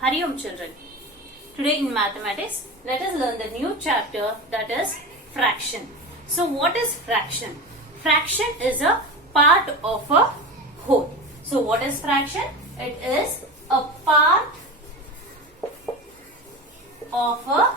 Hari Om children. Today in mathematics, let us learn the new chapter, that is fraction. So what is fraction? Fraction is a part of a whole. So what is fraction? It is a part of a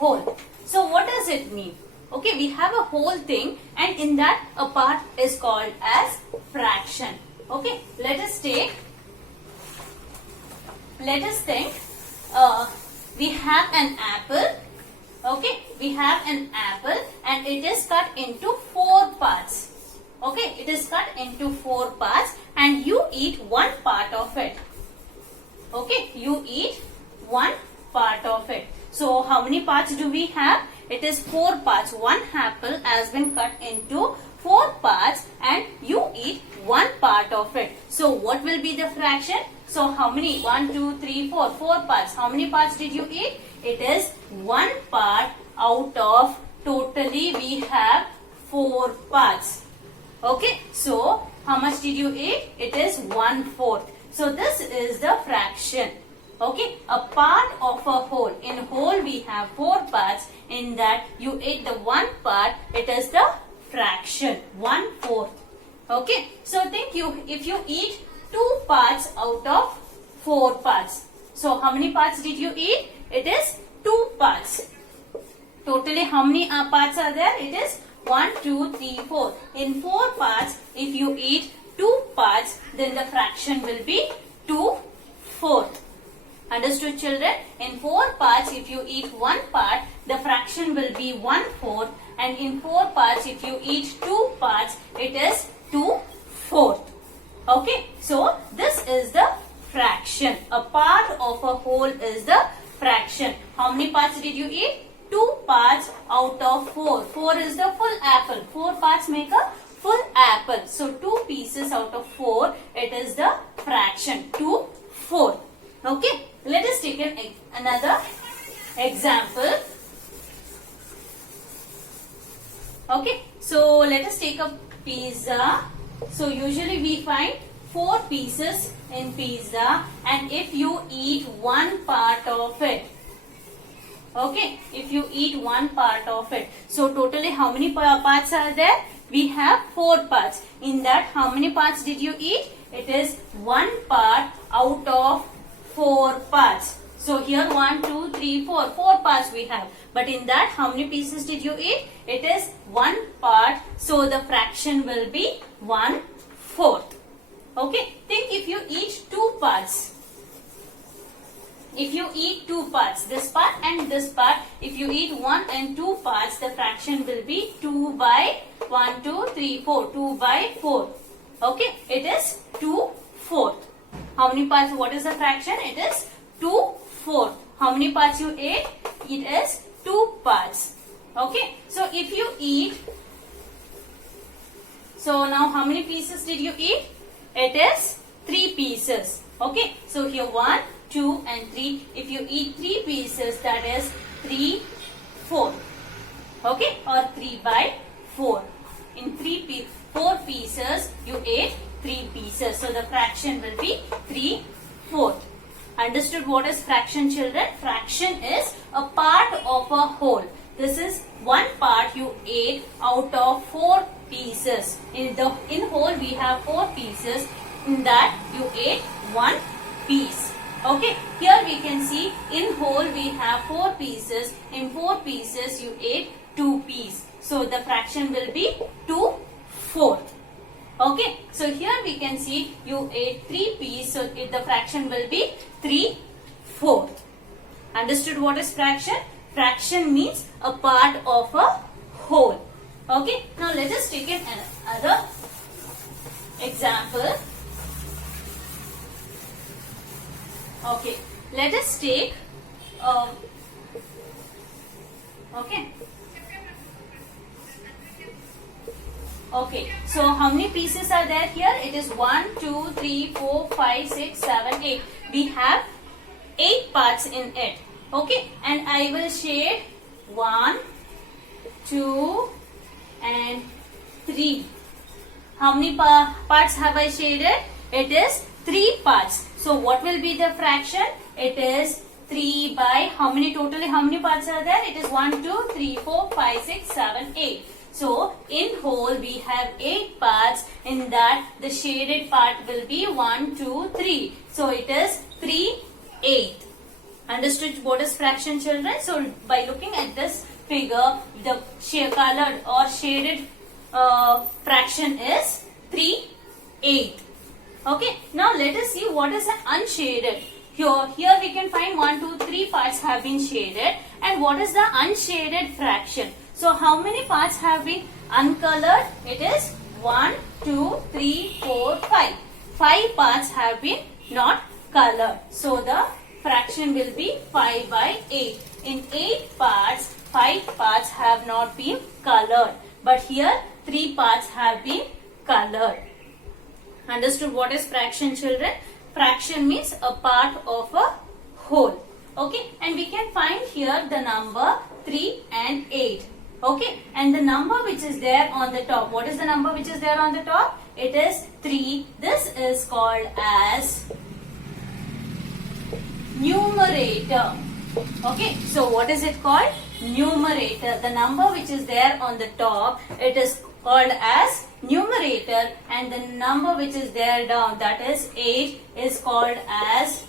whole. So what does it mean? Okay, we have a whole thing and in that a part is called as fraction. Okay, let us think. We have an apple. Okay, we have an apple and it is cut into 4 parts. Okay, it is cut into 4 parts and you eat one part of it. Okay, you eat one part of it. So how many parts do we have? It is 4 parts. One apple has been cut into 4 parts and you eat one part of it. So what will be the fraction? So how many? 1, 2, 3, 4. 4 parts. How many parts did you eat? It is 1 part out of totally we have 4 parts. Okay. So how much did you eat? It is 1/4. So this is the fraction. Okay. A part of a whole. In whole we have 4 parts. In that you ate the 1 part. It is the fraction. 1/4. Okay. So think if you eat 2 parts out of 4 parts. So how many parts did you eat? It is 2 parts. Totally how many parts are there? It is 1, 2, 3, 4. In 4 parts, if you eat 2 parts, then the fraction will be 2/4. Understood children? In 4 parts, if you eat 1 part, the fraction will be 1/4. And in 4 parts, if you eat 2 parts, it is 2/4. Okay, so this is the fraction. A part of a whole is the fraction. How many parts did you eat? 2 parts out of 4. 4 is the full apple. 4 parts make a full apple. So 2 pieces out of 4, it is the fraction. 2/4. Okay, let us take another example. Okay, so let us take a pizza. So usually we find 4 pieces in pizza and if you eat 1 part of it. Okay, if you eat 1 part of it. So totally how many parts are there? We have 4 parts. In that how many parts did you eat? It is 1 part out of 4 parts. So here 1, 2, 3, 4. 4 parts we have. But in that how many pieces did you eat? It is 1 part. So the fraction will be 1/4. Okay. Think if you eat 2 parts. If you eat 2 parts, this part and this part, if you eat 1 and 2 parts, the fraction will be 2/1, 2, 3, 4. 2/4. Okay. It is 2/4. How many parts? What is the fraction? It is 2/4. How many parts you ate? It is 2 parts. Okay. So if you eat, so now how many pieces did you eat? It is 3 pieces. Okay. So here 1, 2 and 3. If you eat 3 pieces, that is 3/4. Okay. Or 3/4. In 4 pieces, you ate 3 pieces. So the fraction will be 3/4. Understood what is fraction children? Fraction is a part of a whole. This is 1 part you ate out of 4 pieces. In whole we have 4 pieces. In that you ate 1 piece. Okay. Here we can see in whole we have 4 pieces. In 4 pieces you ate 2 pieces. So the fraction will be 2/4. Okay. So here we can see you ate 3 pieces. So the fraction will be 3/4. Understood what is fraction? Fraction means a part of a whole. Okay. Now let us take another example. Okay. Let us take okay. Okay. So how many pieces are there here? It is 1, 2, 3, 4, 5, 6, 7, 8. We have 8 parts in it. Okay. And I will shade 1, 2 and 3. How many parts have I shaded? It is 3 parts. So what will be the fraction? It is 3 by, how many parts are there? It is 1, 2, 3, 4, 5, 6, 7, 8. So in whole we have 8 parts. In that the shaded part will be 1, 2, 3. So it is 3/8. Understood what is fraction, children? So by looking at this figure, the colored or shaded fraction is 3/8. Okay, now let us see what is an unshaded. Here we can find 1, 2, 3 parts have been shaded. And what is the unshaded fraction? So how many parts have been uncolored? It is 1, 2, 3, 4, 5. 5 parts have been not colored. So the fraction will be 5/8. In 8 parts, 5 parts have not been colored. But here 3 parts have been colored. Understood what is fraction, children? Fraction means a part of a whole. Okay, and we can find here the number 3 and 8. Okay, and the number which is there on the top, what is the number which is there on the top? It is 3. This is called as numerator. Okay, so what is it called? Numerator. The number which is there on the top, it is called as numerator, and the number which is there down, that is 8, is called as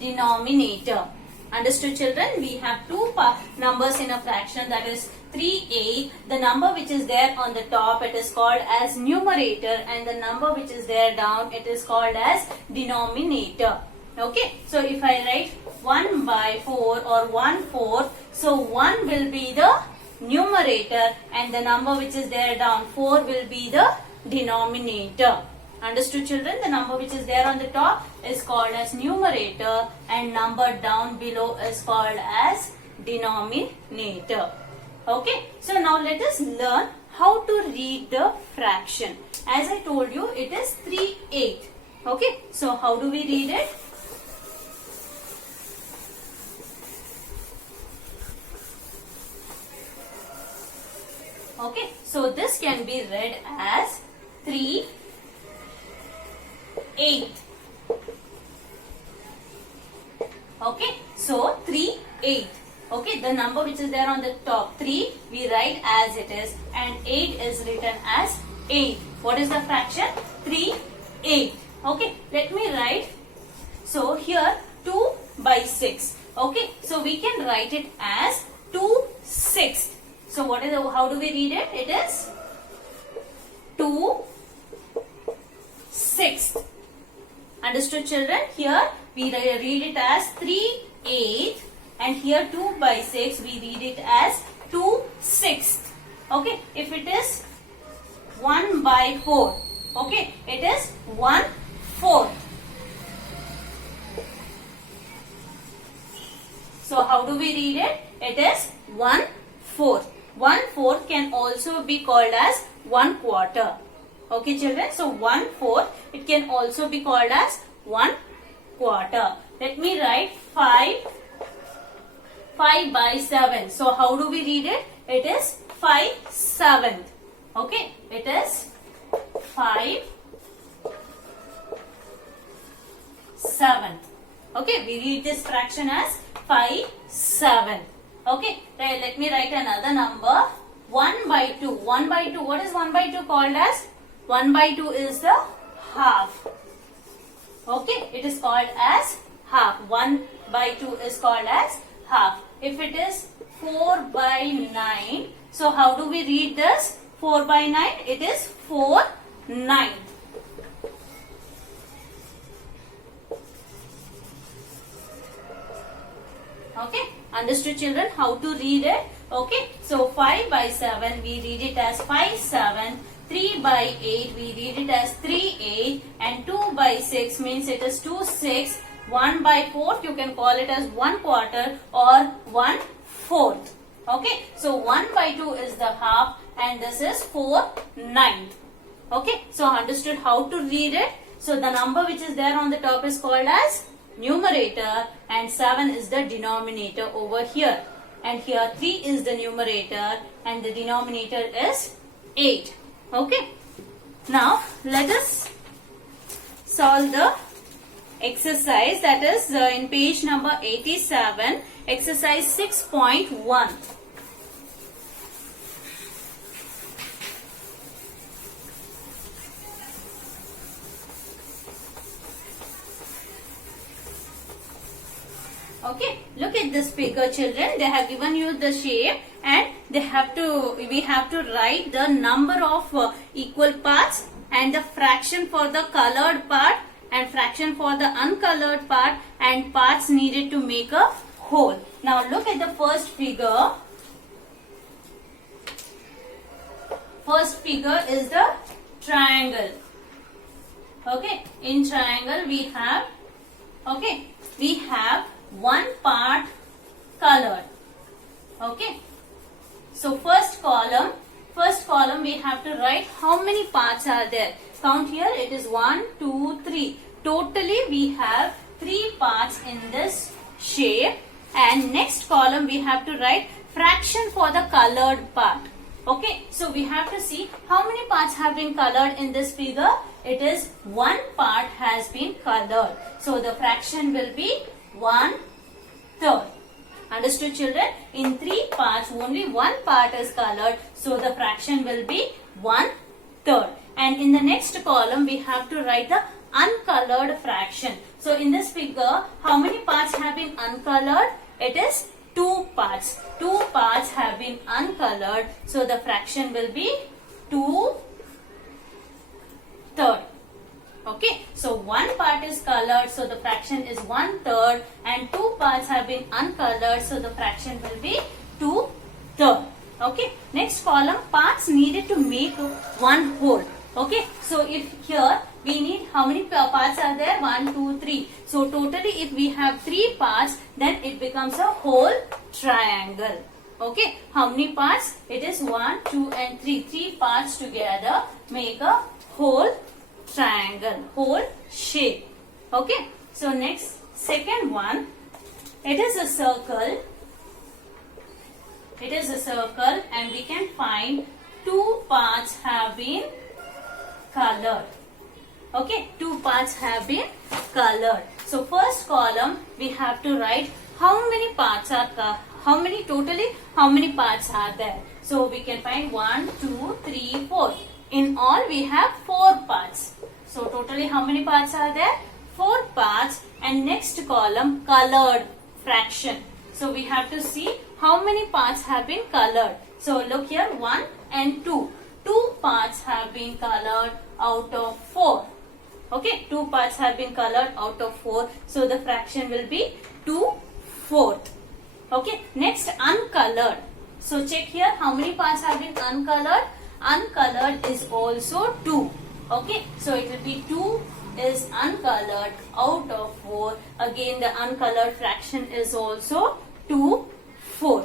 denominator. Understood, children? We have two numbers in a fraction, that is 3/8. The number which is there on the top, it is called as numerator, and the number which is there down, it is called as denominator. Okay, so if I write 1/4 or 1/4, so 1 will be the numerator and the number which is there down, 4 will be the denominator. Understood, children? The number which is there on the top is called as numerator and number down below is called as denominator. Okay, so now let us learn how to read the fraction. As I told you, it is 3/8. Okay, so how do we read it? Okay, so this can be read as 3/8. Okay, so 3/8. Okay, the number which is there on the top, 3, we write as it is, and 8 is written as 8. What is the fraction? 3/8. Okay, let me write. So here 2/6. Okay, so we can write it as 2/6. So what is how do we read it? It is 2/6. Understood, children? Here we read it as 3/8, and here 2/6 we read it as 2/6. Okay, if it is 1/4, okay, it is 1/4. So how do we read it? It is 1/4. 1/4 can also be called as 1/4. Okay, children? So 1/4, it can also be called as 1/4. Let me write 5/7. So how do we read it? It is 5/7. Okay, it is 5/7. Okay, we read this fraction as 5/7. Okay, let me write another number. 1/2. 1/2. What is 1/2 called as? 1/2 is the half. Okay, it is called as half. 1/2 is called as half. If it is 4/9, so how do we read this? 4/9, it is 4/9. Okay, understood, children, how to read it? Okay, so 5/7 we read it as 5/7. 3/8 we read it as 3/8, and 2/6 means it is 2/6. 1/4 you can call it as 1/4 or 1/4. Okay, so 1/2 is the half and this is 4/9. Okay, so understood how to read it? So the number which is there on the top is called as numerator and 7 is the denominator over here. and here 3 is the numerator and the denominator is 8. Okay. Now let us solve the exercise, that is in page number 87, exercise 6.1. Okay, look at this figure, children. They have given you the shape and we have to write the number of equal parts and the fraction for the colored part and fraction for the uncolored part and parts needed to make a whole. Now look at the first figure. First figure is the triangle. Okay, in triangle we have one part colored. Okay, so first column we have to write how many parts are there. Count here, it is 1, 2, 3. Totally we have 3 parts in this shape, and next column we have to write fraction for the colored part. Okay, so we have to see how many parts have been colored in this figure. It is 1 part has been colored. So the fraction will be 1/3. Understood, children? In 3 parts, only 1 part is colored. So the fraction will be 1/3. And in the next column, we have to write the uncolored fraction. So in this figure, how many parts have been uncolored? It is 2 parts. 2 parts have been uncolored. So the fraction will be 2/3. Okay, so 1 part is colored, so the fraction is 1/3, and 2 parts have been uncolored, so the fraction will be 2/3. Okay, next column, parts needed to make one whole. Okay, so if here we need, how many parts are there? 1, 2, 3. So totally if we have 3 parts, then it becomes a whole triangle. Okay, how many parts? It is 1, 2 and 3. 3 parts together make a whole triangle, whole shape. Okay, so next, second one, it is a circle. It is a circle and we can find 2 parts have been colored. Okay, 2 parts have been colored. So first column we have to write how many parts are how many parts are there. So we can find 1, 2, 3, 4. In all we have 4 parts. So totally how many parts are there? 4 parts. And next column, colored fraction. So we have to see how many parts have been colored. So look here, 1 and 2. 2 parts have been colored out of 4. Okay, 2 parts have been colored out of 4. So the fraction will be 2/4. Okay, next uncolored. So check here how many parts have been uncolored. Uncolored is also 2. Okay, so it will be 2 is uncolored out of 4. Again the uncolored fraction is also 2/4.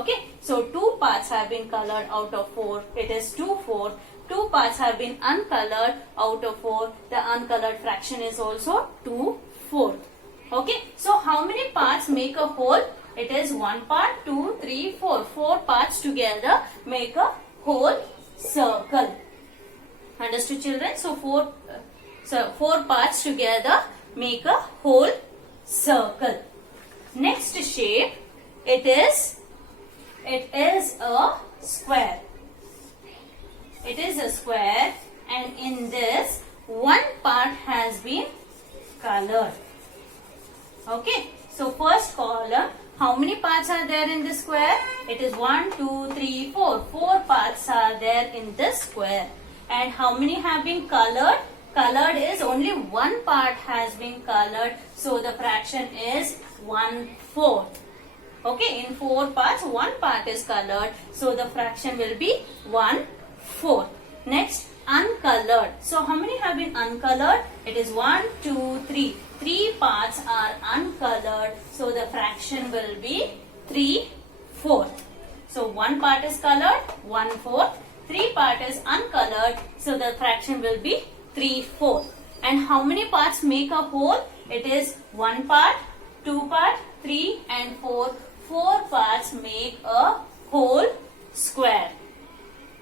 Okay, so 2 parts have been colored out of 4. It is 2/4. 2 parts have been uncolored out of 4. The uncolored fraction is also 2/4. Okay, so how many parts make a whole? It is 1 part, 2, 3, 4. 4 parts together make a whole circle. Understood, children? So 4 parts together make a whole circle. Next shape, it is a square. It is a square, and in this 1 part has been colored. Okay, so first column, how many parts are there in this square? It is 1, 2, 3, 4. 4 parts are there in this square. And how many have been colored? Colored is only 1 part has been colored. So the fraction is 1/4. Okay, in 4 parts, 1 part is colored. So the fraction will be 1/4. Next, uncolored. So how many have been uncolored? It is 1, 2, 3. 3 parts are uncolored. So the fraction will be 3/4. So 1 part is colored, 1/4. 3 part is uncolored. So the fraction will be 3/4. And how many parts make a whole? It is 1 part, 2 part, 3 and 4. 4 parts make a whole square.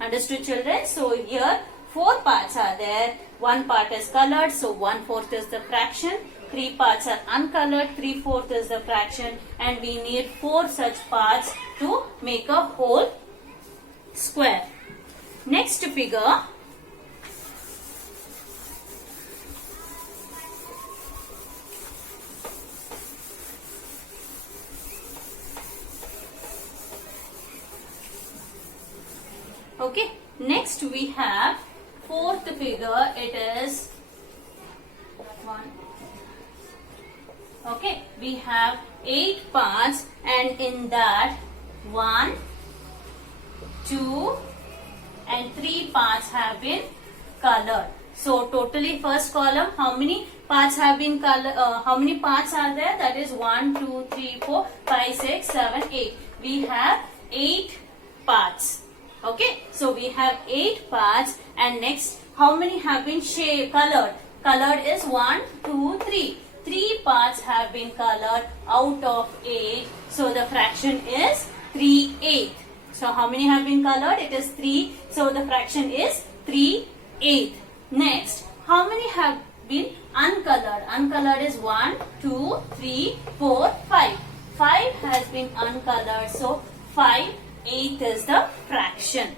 Understood, children? So here 4 parts are there. 1 part is colored, so 1/4 is the fraction. 3 parts are uncolored, 3/4 is the fraction, and we need 4 such parts to make a whole square. Next figure. Okay, next we have 4th figure. It is 1. Okay, we have 8 parts, and in that 1, 2 and 3 parts have been colored. So totally first column, how many parts have been colored? How many parts are there? That is 1, 2, 3, 4, 5, 6, 7, 8. We have 8 parts. Okay, so we have 8 parts, and next how many have been colored? Colored is 1, 2, 3. 3 parts have been colored out of 8. So the fraction is 3/8. So how many have been colored? It is 3. So the fraction is 3/8. Next, how many have been uncolored? Uncolored is 1, 2, 3, 4, 5. 5 has been uncolored. So 5/8 is the fraction.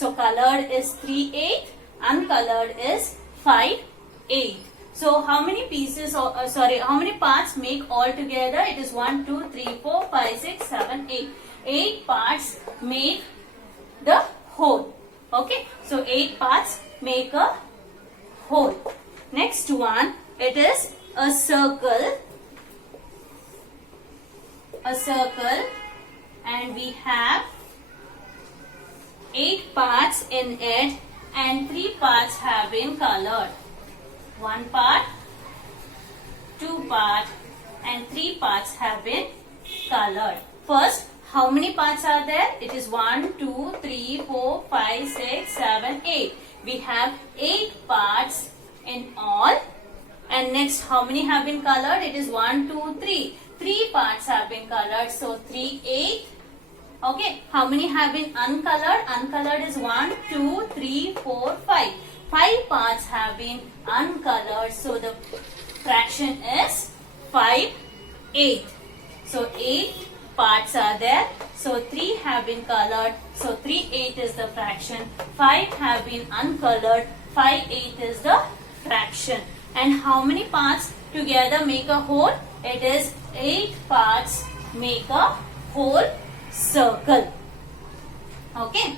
So colored is 3/8. Uncolored is 5/8. So how many pieces, how many parts make all together? It is 1, 2, 3, 4, 5, 6, 7, 8. 8 parts make the whole. Okay, so 8 parts make a whole. Next one, it is a circle. A circle, and we have 8 parts in it, and 3 parts have been colored. 1 part, 2 part, and 3 parts have been colored. First, how many parts are there? It is 1, 2, 3, 4, 5, 6, 7, 8. We have 8 parts in all. And next, how many have been colored? It is 1, 2, 3. 3 parts have been colored. So 3/8. Okay, how many have been uncolored? Uncolored is 1, 2, 3, 4, 5. 5 parts have been uncolored. So the fraction is 5/8. So 8 parts are there. So 3 have been colored. So 3/8 is the fraction. 5 have been uncolored. 5/8 is the fraction. And how many parts together make a whole? It is 8 parts make a whole circle. Okay.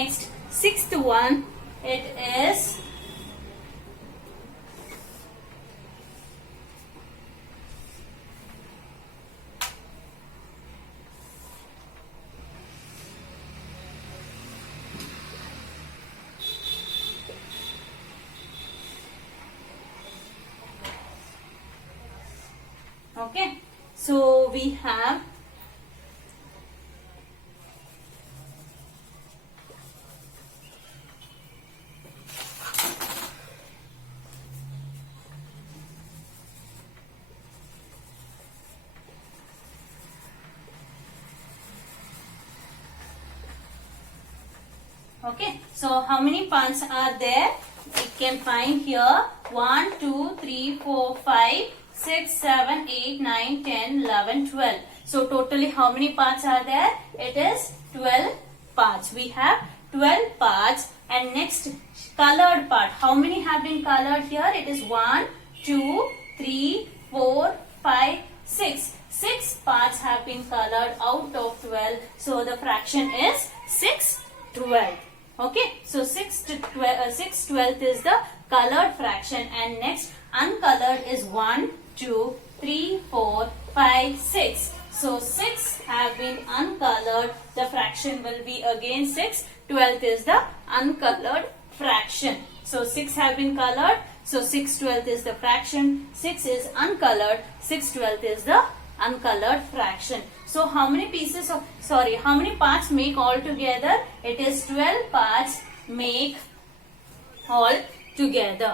Next, 6th one. It is okay. So we have okay. So how many parts are there? We can find here 1, 2, 3, 4, 5, 6, 7, 8, 9, 10, 11, 12. So totally how many parts are there? It is 12 parts. We have 12 parts. And next, colored part. How many have been colored here? It is 1, 2, 3, 4, 5, 6. 6 parts have been colored out of 12. So the fraction is 6/12. Okay, so 6/12 is the colored fraction, and next uncolored is 1, 2, 3, 4, 5, 6. So 6 have been uncolored. The fraction will be again 6/12 is the uncolored fraction. So 6 have been colored. So 6/12 is the fraction. 6 is uncolored. 6/12 is the uncolored fraction. So how many how many parts make all together? It is 12 parts make all together.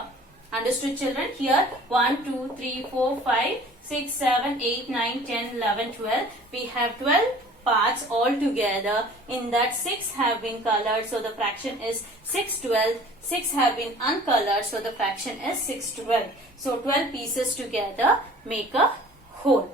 Understood, children? Here 1, 2, 3, 4, 5, 6, 7, 8, 9, 10, 11, 12. We have 12 parts all together. In that 6 have been colored, so the fraction is 6/12. 6 have been uncolored, so the fraction is 6/12. So 12 pieces together make a whole.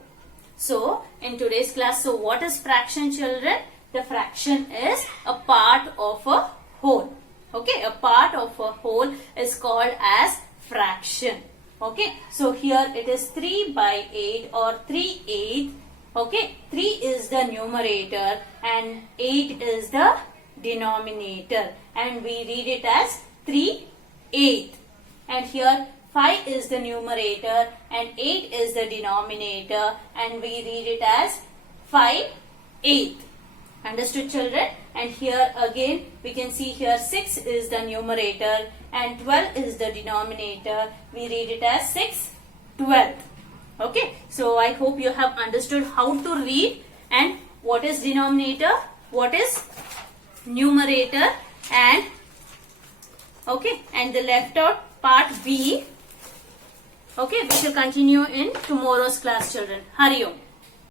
So in today's class, so what is fraction, children? The fraction is a part of a whole. Okay, a part of a whole is called as fraction. Okay, so here it is 3/8 or 3/8. Okay, 3 is the numerator and 8 is the denominator, and we read it as 3/8. And here 5 is the numerator and 8 is the denominator, and we read it as 5/8. Understood, children? And here again we can see here 6 is the numerator and 12 is the denominator. We read it as 6/12. Okay, so I hope you have understood how to read and what is denominator, what is numerator, and okay, and the left out part B. Okay, we shall continue in tomorrow's class, children. Hari Om.